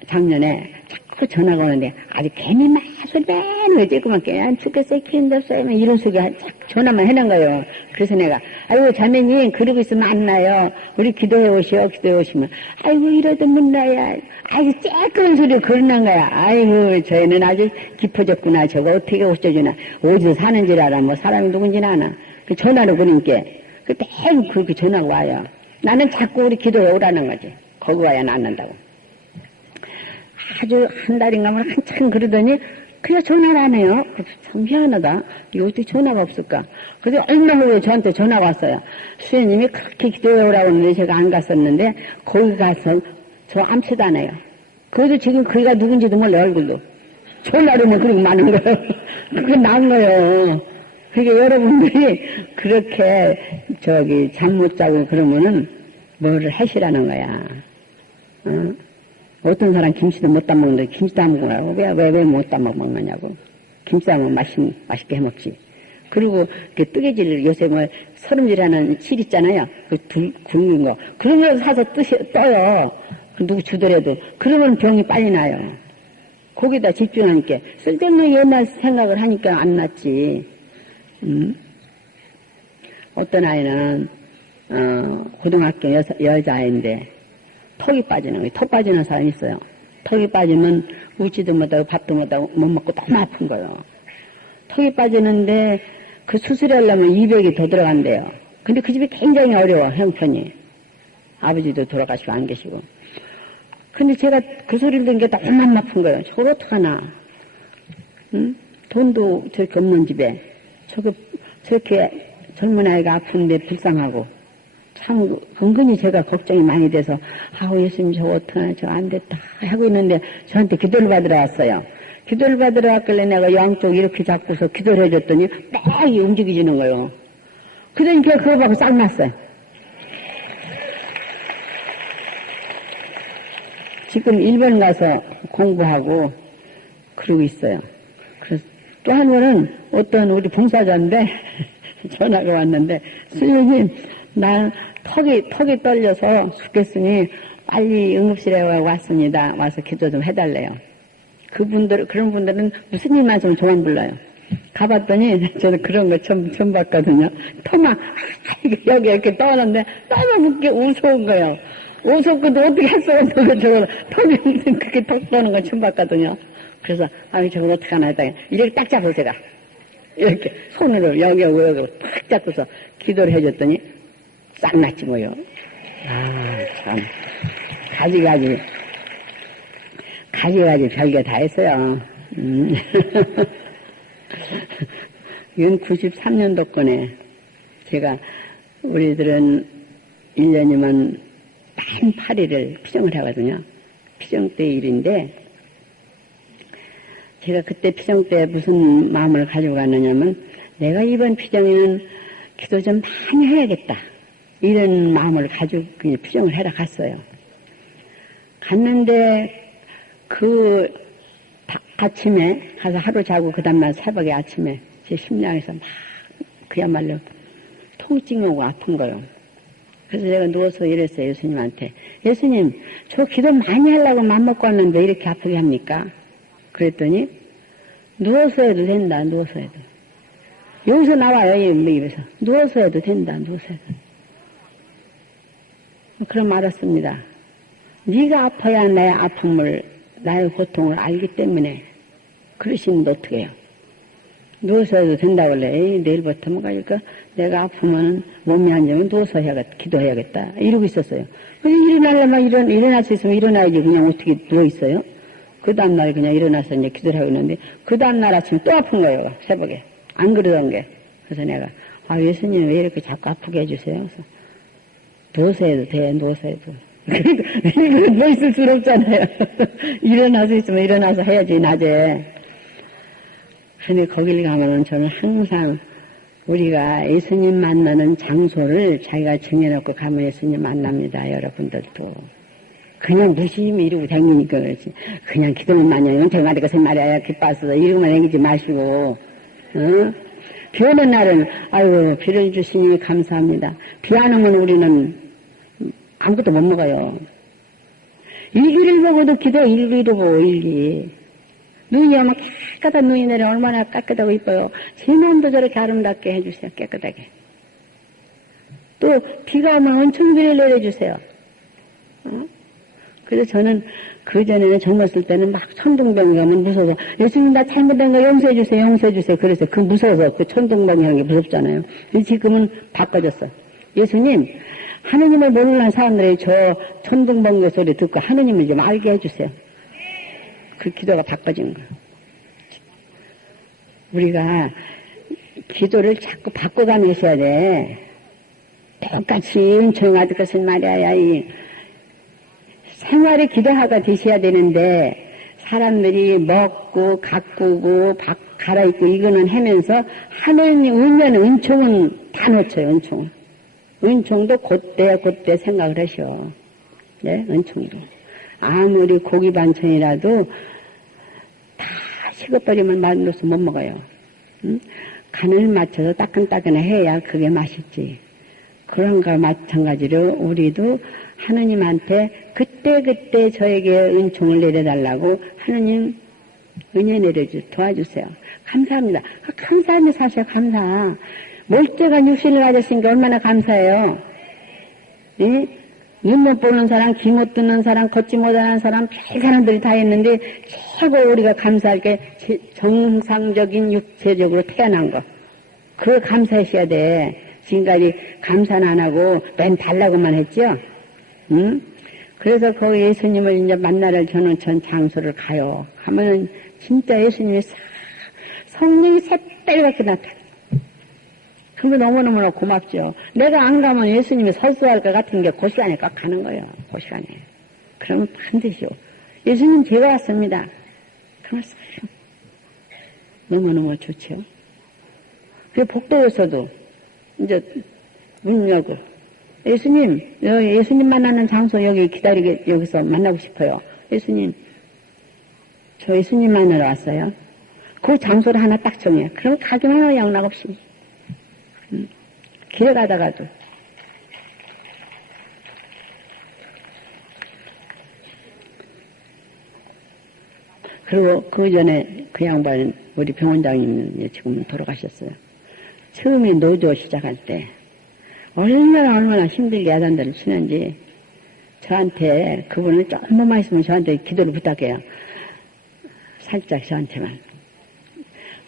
작년에 자꾸 전화가 오는데 아주 괜히 막 소리 맨날 쬐고만 깨안 죽겠어요. 기운도 없어요. 이런 소리 전화만 해놓은 거예요. 그래서 내가 아이고 자매님 그러고 있으면 안 나요. 우리 기도해 오시오. 기도해 오시면 아이고 이러도 못 나야. 아주 쬐끄만 소리를 걸어놓은 거야. 아이고 저희는 아주 깊어졌구나. 저거 어떻게 어쩌주나. 어디서 사는 줄 알아. 뭐 사람이 누군지는 아나. 그 전화로 그러니까 그때 그렇게 전화가 와요. 나는 자꾸 우리 기도해 오라는 거지. 거기 와야 낫는다고. 아주 한 달인가 뭐 한참 그러더니 그냥 전화를 안 해요. 참 희한하다. 이거 어떻게 전화가 없을까? 그래서 얼마 후에 저한테 전화가 왔어요. 수녀님이 그렇게 기도해 오라고 했는데 제가 안 갔었는데 거기 가서 저 암치도 안 해요. 그래도 지금 거기가 누군지도 몰라요. 얼굴도. 전화로는 그렇게 많은 거예요. 그게 나은 거예요. 그러니까 여러분들이 그렇게 잠 못 자고 그러면은 뭐를 하시라는 거야. 어떤 사람 김치도 못 담먹는데 김치 담먹으라고 왜 못 담먹느냐고. 김치 담으면 맛있게 해먹지. 그리고 그 뜨개질 요새 뭐 서름질하는 실 있잖아요. 그 굵은 거. 그런 거 사서 떠요. 누구 주더라도. 그러면 병이 빨리 나요. 거기다 집중하니까. 쓸데없는 옛날 생각을 하니까 안 낫지. 어떤 아이는 고등학교 여자아이인데 턱이 빠지는 거예요. 턱 빠지는 사람이 있어요. 턱이 빠지면 웃지도 못하고 밥도 못하고 못 먹고 너무 아픈 거예요. 턱이 빠지는데 그 수술하려면 200이 더 들어간대요. 근데 그 집이 굉장히 어려워, 형편이. 아버지도 돌아가시고 안 계시고. 근데 제가 그 소리를 듣는 게 너무 맘 아픈 거예요. 저걸 어떡하나. 응? 돈도 저렇게 없는 집에. 저렇게 젊은 아이가 아픈데 불쌍하고. 참, 은근히 제가 걱정이 많이 돼서, 아우, 예수님 저거 어떡하나, 저거 안 됐다. 하고 있는데, 저한테 기도를 받으러 왔어요. 기도를 받으러 왔길래 내가 양쪽 이렇게 잡고서 기도를 해줬더니, 막 움직이지는 거예요. 그러니 그거 보고 싹 났어요. 지금 일본 가서 공부하고 그러고 있어요. 그래서 또 한 번은 어떤 우리 봉사자인데 전화가 왔는데 스님님 나 턱이 떨려서 죽겠으니 빨리 응급실에 왔습니다. 와서 기도 좀 해달래요. 그런 분들은 무슨 일만 좀 조만 불러요. 가봤더니 저는 그런 거 처음 봤거든요. 터막 여기 이렇게 떠는데 너무 무서운 거예요. 무섭고도 어떻게 했어요? 저거 턱이 그렇게 턱 떠는 거 처음 봤거든요. 그래서 아유 저거 어떡하나 했다가 이렇게 딱 잡고 제가 이렇게 손으로 여기 탁 잡고서 기도를 해줬더니 싹 났지 뭐요. 아 참 가지가지 별게 다 했어요. 이건 93년도 거네. 제가 우리들은 1년이면 만 8일을 피정을 하거든요. 피정 때 일인데 제가 그때 피정 때 무슨 마음을 가지고 갔느냐면 내가 이번 피정에는 기도 좀 많이 해야겠다. 이런 마음을 가지고 그냥 피정을 해라 갔어요. 갔는데 그 아침에 가서 하루 자고 그 다음날 새벽에 아침에 제 심장에서 막 그야말로 통증이 오고 아픈 거예요. 그래서 제가 누워서 이랬어요. 예수님한테. 예수님 저 기도 많이 하려고 맘먹고 왔는데 이렇게 아프게 합니까? 그랬더니 누워서 해도 된다. 누워서 해도. 여기서 나와요. 입에서. 누워서 해도 된다. 누워서 해도. 그럼 알았습니다. 네가 아파야 내 아픔을 나의 고통을 알기 때문에 그러시는데 어떻게 해요? 누워서 해도 된다고 그래. 내일부터 뭐가 일까? 내가 아프면 몸이 안 좋으면 누워서 해야겠다. 기도해야겠다. 이러고 있었어요. 그래서 일어나려면 일어날 수 있으면 일어나야지 그냥 어떻게 누워있어요? 그 다음날 그냥 일어나서 이제 기도를 하고 있는데 그 다음날 아침 또 아픈 거예요. 새벽에. 안 그러던 게. 그래서 내가 예수님 왜 이렇게 자꾸 아프게 해주세요? 그래서 누워서 해도 돼. 누워서 해도. 이거 뭐 있을 수 없잖아요. 일어나서 있으면 일어나서 해야지 낮에. 근데 거길 가면은 저는 항상 우리가 예수님 만나는 장소를 자기가 정해놓고 가면 예수님 만납니다. 여러분들도. 그냥 무심히 이러고 다니니까 그렇지. 그냥 기도만 많이 하면 정말 것은 말이야. 기뻐서 이러고만 다니지 마시고. 비 오는 날은 아이고 비를 주시니 감사합니다. 비 안 오면 우리는 아무것도 못 먹어요. 일기를 보고도 기도 일기를 보고 일기. 눈이 오면 깨끗한 눈이 내려 얼마나 깨끗하고 이뻐요. 제 마음도 저렇게 아름답게 해주세요. 깨끗하게. 또 비가 오면 은총비를 내려주세요. 그래서 저는 그전에는 젊었을 때는 막 천둥병이 가면 무서워서 예수님 나 잘못된 거 용서해주세요. 용서해주세요. 그래서 그 무서워서 그 천둥병이 하는 게 무섭잖아요. 지금은 바꿔졌어. 예수님 하느님을 모르는 사람들이 저 천둥번개 소리 듣고 하느님을 좀 알게 해주세요. 그 기도가 바꿔진 거예요. 우리가 기도를 자꾸 바꿔가면서 해야 돼. 똑같이 은총하듯 것은 말이야. 이 생활의 기도하가 되셔야 되는데 사람들이 먹고 가꾸고 갈아입고 이거는 하면서 하느님 은총은 다 놓쳐요. 은총은. 은총도 그때 생각을 하셔. 네? 은총도. 아무리 고기 반찬이라도 다 식어버리면 맛없어 못 먹어요. 응? 간을 맞춰서 따끈따끈해야 그게 맛있지. 그런 거 마찬가지로 우리도 하느님한테 그때 저에게 은총을 내려달라고 하느님 은혜 도와주세요. 감사합니다. 감사하며 사셔. 감사. 몰제가 육신을 가졌으니까 얼마나 감사해요. 예? 눈 못 보는 사람, 귀 못 듣는 사람, 걷지 못하는 사람, 별 사람들이 다 있는데 최고 우리가 감사할 게 정상적인 육체적으로 태어난 거. 그걸 감사하셔야 돼. 지금까지 감사는 안 하고 맨 달라고만 했죠? 응? 그래서 그 예수님을 이제 만나러 저는 전 장소를 가요. 가면은 진짜 예수님이 성령이 새빨갛게 나타나. 그게 너무너무 고맙죠. 내가 안 가면 예수님이 설수할 것 같은 게 그 시간에 꽉 가는 거예요. 그 시간에. 그러면 반드시요. 예수님 제가 왔습니다. 그러면 너무너무 좋죠. 그 복도에서도 이제 문 열고 예수님, 예수님 만나는 장소 여기 기다리게 여기서 만나고 싶어요. 예수님, 저 예수님 만나러 왔어요. 그 장소를 하나 딱 정해. 그럼 가기만 하고 양락 없이. 길에 가다가도. 그리고 그 전에 그 양반, 우리 병원장님이 지금 돌아가셨어요. 처음에 노조 시작할 때, 얼마나 힘들게 야단들을 치는지, 저한테, 그분은 조금만 있으면 저한테 기도를 부탁해요. 살짝 저한테만.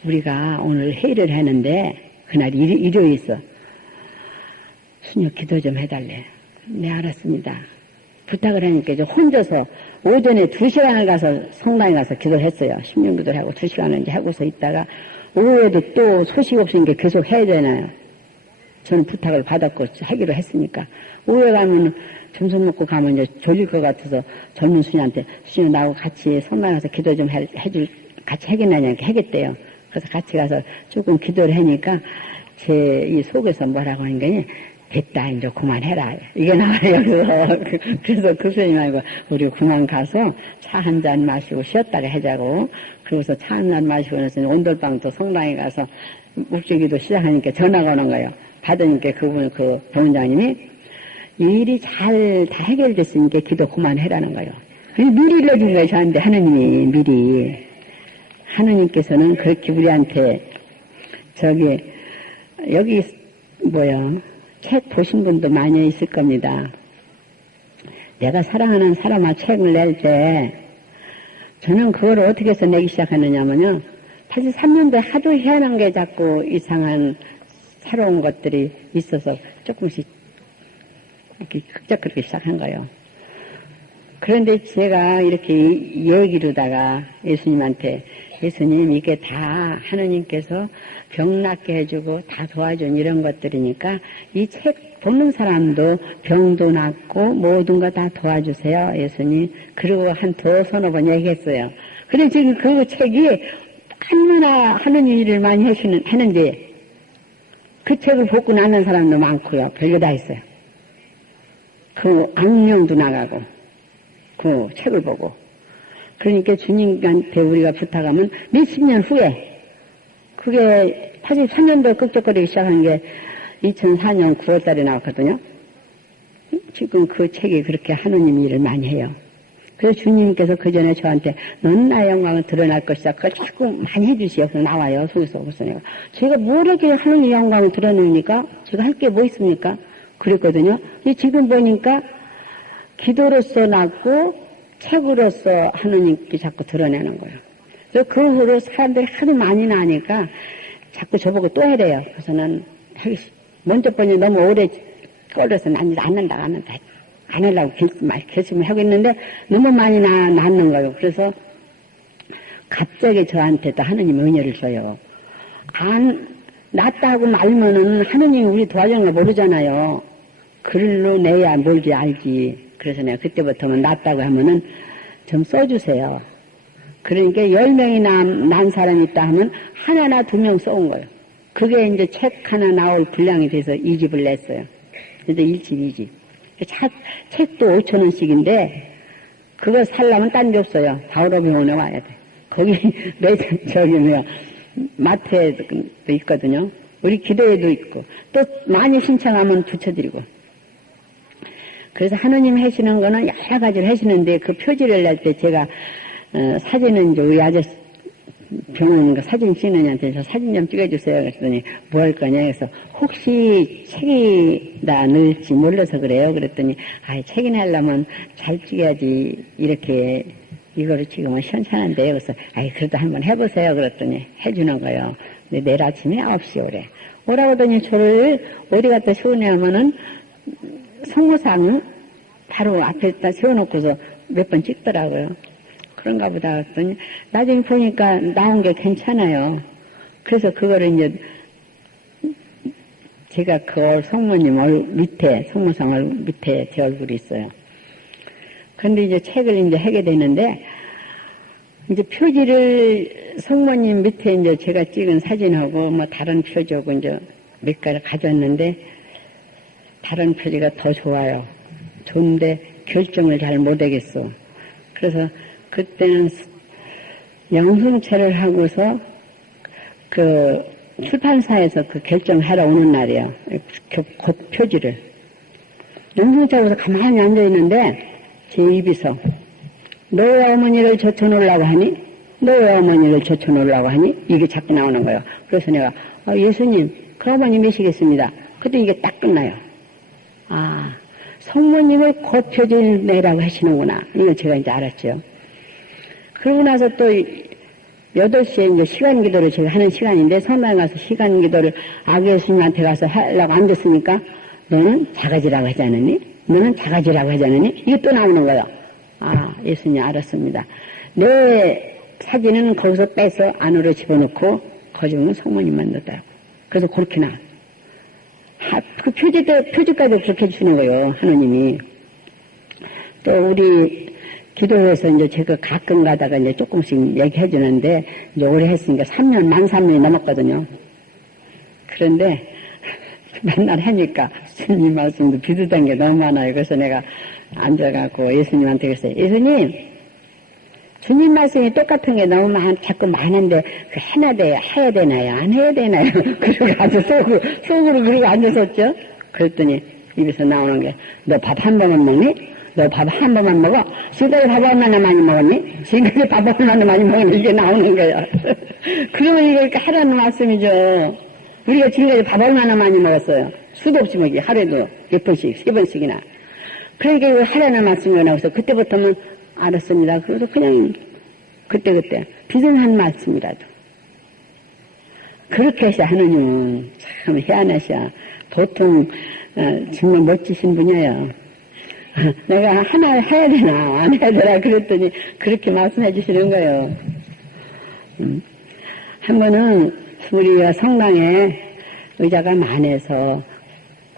우리가 오늘 회의를 하는데, 그날 일요일 있어. 수녀 기도 좀 해달래. 네, 알았습니다. 부탁을 하니까 혼자서 오전에 2시간을 가서 성당에 가서 기도를 했어요. 10년 기도를 하고 2시간을 이제 하고서 있다가 오후에도 또 소식 없으니까 계속 해야 되나요? 저는 부탁을 받았고 하기로 했으니까. 오후에 가면 점심 먹고 가면 이제 졸릴 것 같아서 젊은 수녀한테 수녀 나하고 같이 성당에 가서 기도 좀 같이 하겠냐냐 하겠대요. 그래서 같이 가서 조금 기도를 하니까 제 이 속에서 뭐라고 하는 거니? 됐다, 이제 그만해라. 이게 나와요, 여기서. 그래서 그 선생님하고 우리 그만 가서 차 한 잔 마시고 쉬었다가 하자고. 그러고서 차 한 잔 마시고 나서 온돌방도 성당에 가서 묵주기도 시작하니까 전화가 오는 거예요. 받으니까 그분, 그 병원장님이 일이 잘 다 해결됐으니까 기도 그만해라는 거예요. 미리 일러준 거예요, 저한테. 하느님이 미리. 하느님께서는 그렇게 우리한테 여기 책 보신 분도 많이 있을 겁니다. 내가 사랑하는 사람아 책을 낼 때 저는 그걸 어떻게 해서 내기 시작하느냐면요. 83년도에 하도 희한한 게 자꾸 이상한 새로운 것들이 있어서 조금씩 이렇게 극적그렇게 시작한 거예요. 그런데 제가 이렇게 얘기로다가 예수님한테 예수님 이게 다 하느님께서 병 낫게 해주고 다 도와준 이런 것들이니까 이 책 보는 사람도 병도 낫고 모든 거 다 도와주세요 예수님. 그리고 한 서너 번 얘기했어요. 근데 지금 그 책이 얼마나 하느님 일을 많이 하는데 그 책을 보고 나는 사람도 많고요. 별거 다 있어요. 그 악령도 나가고 그 책을 보고 그러니까 주님한테 우리가 부탁하면 몇십 년 후에 그게 83년도에 극적거리기 시작한 게 2004년 9월달에 나왔거든요. 지금 그 책이 그렇게 하느님 일을 많이 해요. 그래서 주님께서 그 전에 저한테 넌 나의 영광을 드러날 것이다. 그걸 자꾸 많이 해주시오. 그래서 나와요. 속에서 오고서 내가. 제가 뭘 이렇게 하느님 영광을 드러내니까 제가 할 게 뭐 있습니까? 그랬거든요. 지금 보니까 기도로서 낫고 책으로서 하느님께 자꾸 드러내는 거예요. 그래서 그 후로 사람들이 하도 많이 나니까 자꾸 저보고 또 해래요. 그래서 난 먼저 보니 너무 오래 걸려서 난 안 한다. 안 하려고 결심을 하고 있는데 너무 많이 낳는 거예요. 그래서 갑자기 저한테도 하느님 은혜를 줘요. 안 낫다고 말면은 하느님이 우리 도와주는 거 모르잖아요. 글로 내야 뭘지 알지. 그래서 내가 그때부터는 낫다고 하면은 좀 써주세요. 그러니까 10명이 난 사람이 있다 하면 하나나 2명 써온 거예요. 그게 이제 책 하나 나올 분량이 돼서 2집을 냈어요. 이제 1집, 2집. 책도 5,000원씩인데 그거 살려면 딴 데 없어요. 바오로병원에 와야 돼. 거기 마트에도 있거든요. 우리 기도에도 있고 또 많이 신청하면 붙여드리고. 그래서 하느님 하시는 거는 여러 가지를 하시는데 그 표지를 낼 때 제가 사진은 이제 우리 아저씨 병원 사진 찍는 애한테 저 사진 좀 찍어주세요. 그랬더니 뭐 할 거냐 해서 혹시 책이다 넣을지 몰라서 그래요. 그랬더니 책이나 하려면 잘 찍어야지 이렇게 이거를 찍으면 시원찮은데요. 그래서 그래도 한번 해보세요. 그랬더니 해주는 거예요. 근데 내일 아침에 9시에 오래. 오라고 하더니 저를 어디 갖다 세우냐면은 성모상 바로 앞에다 세워놓고서 몇 번 찍더라고요. 그런가 보다 했더니 나중에 보니까 나온 게 괜찮아요. 그래서 그거를 이제 제가 그 성모님 밑에, 성모상 밑에 제 얼굴이 있어요. 그런데 이제 책을 이제 하게 되는데, 이제 표지를 성모님 밑에 이제 제가 찍은 사진하고 뭐 다른 표지하고 이제 몇 가지 가져왔는데, 다른 표지가 더 좋아요. 좋은데 결정을 잘 못하겠어. 그래서 그때는 영승체를 하고서 그 출판사에서 그 결정하러 오는 날이에요. 그 표지를. 영승체로서 가만히 앉아있는데 제 입에서 너 왜 어머니를 젖혀놓으려고 하니? 너 왜 어머니를 젖혀놓으려고 하니? 이게 자꾸 나오는 거예요. 그래서 내가 예수님 그 어머니 몇이겠습니다. 그때 이게 딱 끝나요. 아, 성모님을 곧 표지를 내라고 하시는구나. 이걸 제가 이제 알았죠. 그러고 나서 또 8시에 이제 시간 기도를 제가 하는 시간인데 성당에 가서 시간 기도를 아기 예수님한테 가서 하려고 앉았으니까 너는 작아지라고 하지 않았니? 너는 작아지라고 하지 않았니? 이게 또 나오는 거예요. 아, 예수님 알았습니다. 내 사진은 거기서 빼서 안으로 집어넣고 거기는 성모님만 넣었다고. 그래서 그렇게 나와요. 그 표지까지 그렇게 해주시는 거예요, 하느님이. 또 우리 기도회에서 이제 제가 가끔 가다가 이제 조금씩 얘기해 주는데, 이제 오래 했으니까 3년, 만 3년이 넘었거든요. 그런데 맨날 하니까 스님 말씀도 비슷한 게 너무 많아요. 그래서 내가 앉아갖고 예수님한테 그랬어요. 예수님, 주님 말씀이 똑같은 게 너무 자꾸 많은데, 그 해야 되나요? 안 해야 되나요? 그러고 아주 속으로 그러고 앉았었죠? 그랬더니 입에서 나오는 게, 너 밥 한 번만 먹니? 너 밥 한 번만 먹어? 지금까지 밥 얼마나 많이 먹었니? 지금까지 밥 얼마나 많이 먹었니? 이게 나오는 거예요. 그러면 이거 하라는 말씀이죠. 우리가 지금까지 밥 얼마나 많이 먹었어요? 수도 없이 먹기, 하루에도 몇 번씩, 3번씩이나. 그러니까 이거 하라는 말씀이 나와서 그때부터는 알았습니다. 그래서 그냥 그때 비전한 말씀이라도 그렇게 하셔. 하느님은 참 희한하셔. 보통 정말 멋지신 분이에요. 내가 하나 해야 되나 안 해야 되나 그랬더니 그렇게 말씀해 주시는 거예요. 한 번은 우리가 성당에 의자가 많아서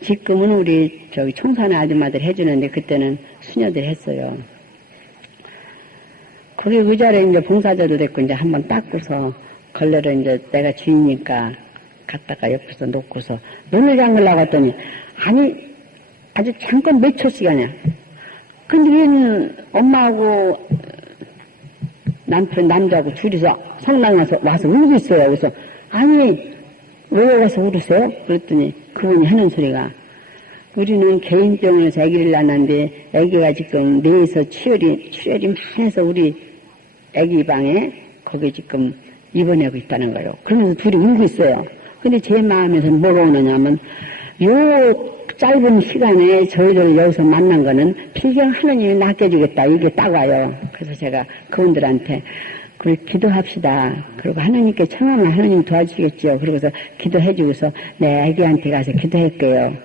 지금은 우리 저기 청소하는 아줌마들 해주는데 그때는 수녀들 했어요. 거기 의자를 이제 봉사자도 됐고 이제 한번 닦고서 걸레를 이제 내가 주인이니까 갖다가 옆에서 놓고서 눈을 잠그려고 했더니 아니 아주 잠깐 몇 초 시간이야. 근데 웬 엄마하고 남자하고 둘이서 성당 와서 울고 있어요. 그래서 아니 왜 와서 울으세요? 그랬더니 그분이 하는 소리가 우리는 개인병원에서 아기를 낳았는데 아기가 지금 뇌에서 출혈이 많아서 우리 아기 방에 거기 지금 입원하고 있다는 거예요. 그러면서 둘이 울고 있어요. 근데 제 마음에서는 뭐가 오느냐면 요 짧은 시간에 저희들 여기서 만난 거는 필경 하느님이 낫게 해주겠다. 이게 딱 와요. 그래서 제가 그분들한테 그걸 기도합시다. 그리고 하느님께 청하면 하느님 도와주시겠죠. 그러고서 기도해주고서 내 아기한테 가서 기도할게요.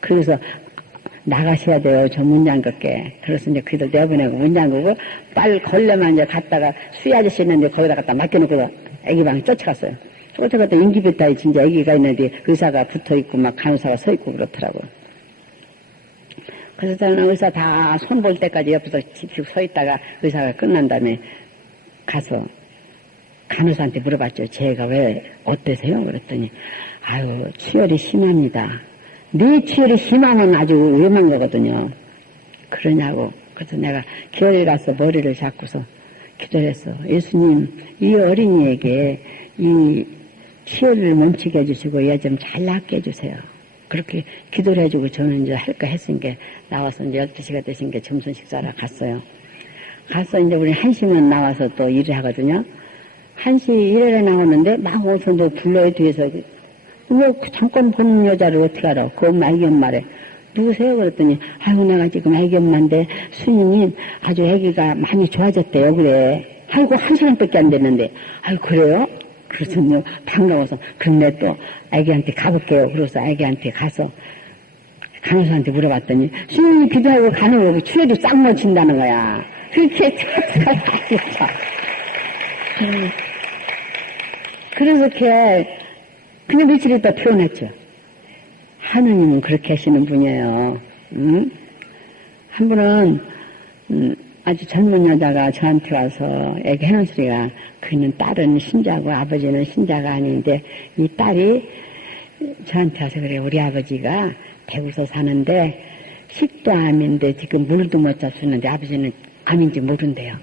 그래서 나가셔야 돼요. 저 문 잠글게. 그래서 이제 그들 내보내고 문 잠그고 딸 걸레만 이제 갔다가 수희 아저씨 있는데 거기다 갖다 맡겨놓고 아기 방에 쫓아갔어요. 쫓아갔다 인기베타에 진짜 아기가 있는데 의사가 붙어있고 막 간호사가 서있고 그렇더라고요. 그래서 저는 의사 다 손 볼 때까지 옆에서 지키고 서있다가 의사가 끝난 다음에 가서 간호사한테 물어봤죠. 제가 왜 어때세요? 그랬더니 아유 출혈이 심합니다. 네 출혈이 심하면 아주 위험한 거거든요. 그러냐고. 그래서 내가 기어에 가서 머리를 잡고서 기도를 했어. 예수님 이 어린이에게 이 출혈을 멈추게 해주시고 얘 좀 잘 낫게 해주세요. 그렇게 기도를 해주고 저는 이제 할까 했으니까 나와서 이제 12시가 되신 게 점심 식사하러 갔어요. 가서 이제 우리 1시면 나와서 또 일을 하거든요. 1시 일에 나오는데 막 어디서 뭐 불러요 뒤에서. 왜 잠깐 보는 여자를 어떻게 알아? 그 엄마 애기 엄마래. 누구세요? 그랬더니 아이고 내가 지금 애기 엄마인데 스님님 아주 애기가 많이 좋아졌대요. 그래. 아이고 1시간밖에 안 됐는데. 아이고 그래요? 그래서 반가워서, 근데 또 애기한테 가볼게요. 그래서 애기한테 가서 간호사한테 물어봤더니, 스님이 기도하고 간호하고 추에도 싹 멎친다는 거야. 그렇게 그래서 그냥 며칠 있다 표현했죠. 하느님은 그렇게 하시는 분이에요. 한 분은 아주 젊은 여자가 저한테 와서 얘기하는 소리가, 그는 딸은 신자고 아버지는 신자가 아닌데 이 딸이 저한테 와서 그래, 우리 아버지가 대구서 사는데 식도암인데 지금 물도 못 잡수는데 아버지는 암인지 모른대요.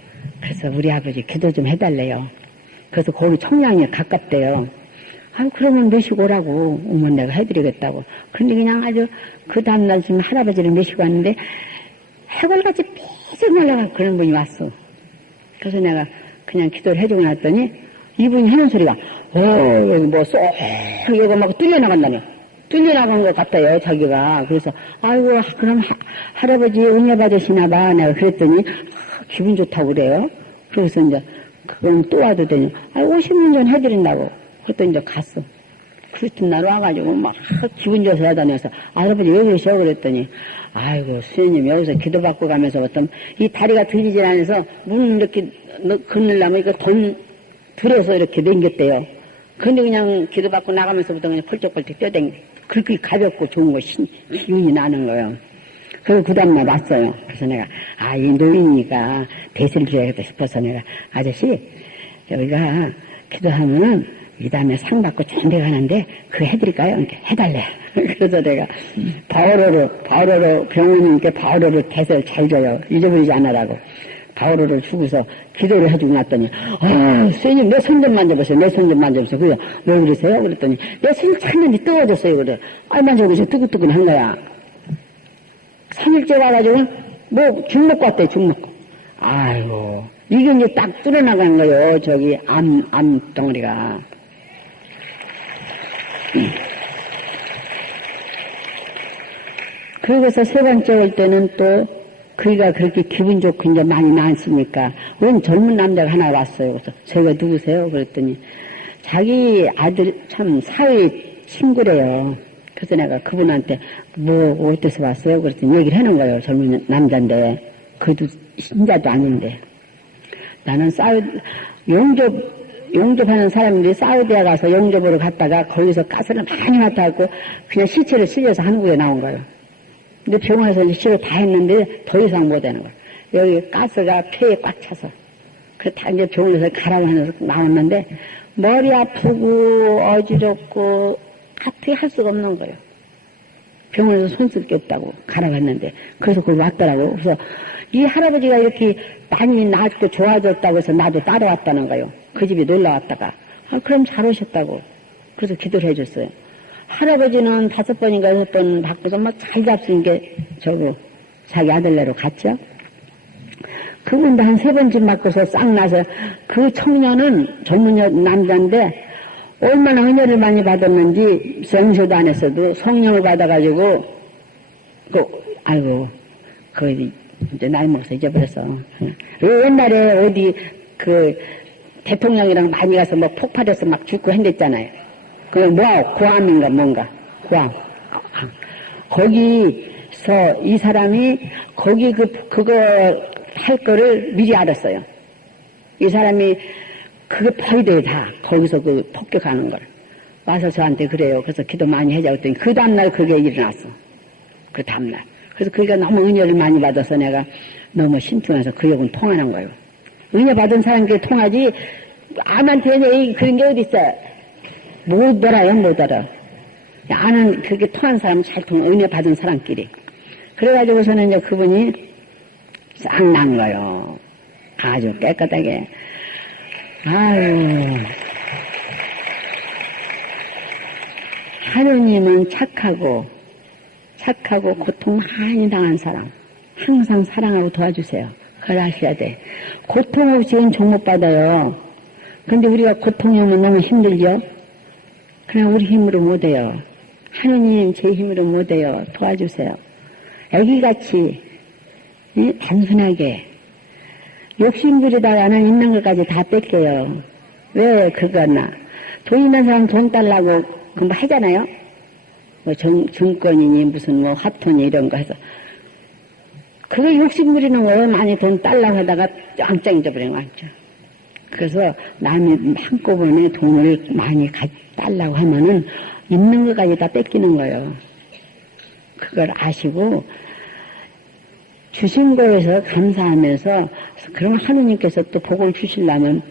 그래서 우리 아버지 기도 좀 해달래요. 그래서 거기 청량이 가깝대요. 그러면 모시고 오라고. 오면 내가 해드리겠다고. 근데 그냥 아주 그 다음날 지금 할아버지를 모시고 왔는데 해골같이 삐쩍 말라가 그런 분이 왔어. 그래서 내가 그냥 기도를 해주고 났더니 이분이 하는 소리가, 여기 뭐 쏙, 이거 막 뚫려나간다니. 뚫려나간 것 같아요, 자기가. 그래서, 아이고, 그럼 할아버지 은혜 받으시나 봐. 내가 그랬더니, 기분 좋다고 그래요. 그래서 이제, 그럼 또 와도 되니, 50년 전 해드린다고. 그랬더니 이제 갔어. 그랬던 날 와가지고 막 기분 좋아서 하다녀서, 할아버지 왜 그러셔? 그랬더니, 아이고, 스님 여기서 기도받고 가면서 어떤, 이 다리가 들리질 않아서 문을 이렇게 걷으려면 이거 들어서 이렇게 당겼대요. 근데 그냥 기도받고 나가면서부터 그냥 펄쩍펄쩍 뛰어댕겨. 그렇게 가볍고 좋은 거 기운이 나는 거예요. 그래서 그 다음날 왔어요. 그래서 내가, 이 노인이니까 대세를 줘야겠다 싶어서 내가, 아저씨, 여기가 기도하면은 이 다음에 상 받고 좋은 데 가는데 그거 해드릴까요? 이렇게 해달래. 그래서 내가 바오로로 병원님께 바오로로 대세를 잘 줘요. 잊어버리지 않으라고. 바오로를 주고서 기도를 해주고 났더니, 스님, 내 손 좀 만져보세요. 내 손 좀 만져보세요. 그래서, 왜 그러세요? 그랬더니, 내 손이 찾는데 뜨거워졌어요. 그래. 만져보세요. 뜨끈뜨끈한 거야. 3일째 와가지고, 죽 먹고 왔대요. 죽 먹고. 아이고, 이게 이제 딱 뚫어나간 거예요. 저기, 암 덩어리가. 그러고서 세 번째 올 때는 또, 그이가 그렇게 기분 좋고 이제 많이 나았으니까, 웬 젊은 남자가 하나 왔어요. 그래서 저희가 누구세요? 그랬더니, 자기 아들 참 사회 친구래요. 그래서 내가 그분한테 어디서 왔어요? 그랬더니 얘기를 해놓은 거예요. 젊은 남자인데. 그래도 신자도 아닌데. 나는 용접하는 사람들이 사우디에 가서 용접으로 갔다가 거기서 가스를 많이 맡아갖고 그냥 시체를 실려서 한국에 나온 거예요. 근데 병원에서 이제 치료 다 했는데 더 이상 못 하는 거예요. 여기 가스가 폐에 꽉 차서. 그래서 다 이제 병원에서 가라고 해서 나왔는데 머리 아프고 어지럽고 어떻게 할 수가 없는 거예요. 병원에서 손 쓸 게 없다고 가라고 했는데 그래서 그걸 왔더라고요. 그래서 이 할아버지가 이렇게 많이 낫고 좋아졌다고 해서 나도 따라왔다는 거예요. 그 집에 놀러 왔다가. 그럼 잘 오셨다고. 그래서 기도를 해줬어요. 할아버지는 5번인가 6번 바꾸서 막 잘 잡수는 게 자기 아들네로 갔죠. 그분도 한 3번쯤 바꿔서 싹 나서 그 청년은 젊은 남자인데 얼마나 은혜를 많이 받았는지 성소도 안에서도 성령을 받아가지고 이제 나이 먹어서 잊어버렸어. 옛날에 어디 대통령이랑 많이 가서 폭발해서 막 죽고 했댔잖아요. 구암인가 뭔가. 구암. 거기서 이 사람이 거기 그거 할 거를 미리 알았어요. 이 사람이 그게 포위돼요 다. 거기서 폭격하는 걸. 와서 저한테 그래요. 그래서 기도 많이 해자고 했더니 그 다음날 그게 일어났어. 그 다음날. 그래서 그가 너무 은혜를 많이 받아서 내가 너무 신통해서 그 역은 통하는 거예요. 은혜 받은 사람께 통하지 암한테 그런 게 어디 있어요. 못 알아요, 못 알아. 아는 그렇게 통한 사람은 잘 통해. 은혜 받은 사람끼리. 그래가지고서는 이제 그분이 싹 난 거요. 아주 깨끗하게. 아유. 하느님은 착하고 고통 많이 당한 사람. 항상 사랑하고 도와주세요. 그걸 아셔야 돼. 고통 없이는 종 못 받아요. 근데 우리가 고통이 오면 너무 힘들죠? 그냥 우리 힘으로 못해요. 하느님 제 힘으로 못해요. 도와주세요. 애기같이 단순하게 욕심부리다가는 있는 것까지 다 뺏겨요. 왜 그거나 돈 있는 사람 돈 달라고 그뭐 하잖아요. 뭐 증권이니 무슨 뭐 화토니 이런 거 해서. 그거 욕심 부리는 거예요. 많이 돈 달라고 하다가 짱짱 잊어버리는 거 맞죠. 그래서 남이 한꺼번에 돈을 많이 달라고 하면은 있는 것까지 다 뺏기는 거예요. 그걸 아시고 주신 거에서 감사하면서 그러면 하느님께서 또 복을 주시려면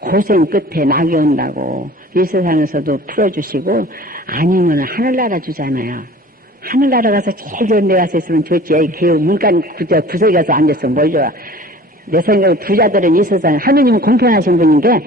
고생 끝에 낙이 온다고 이 세상에서도 풀어주시고 아니면 하늘나라 주잖아요. 하늘나라 가서 제일 좋은 데 가서 있으면 좋지. 그 문간 구석에 가서 앉았으면 뭘 좋아. 내 생각에 부자들은 이 세상에 하느님은 공평하신 분인 게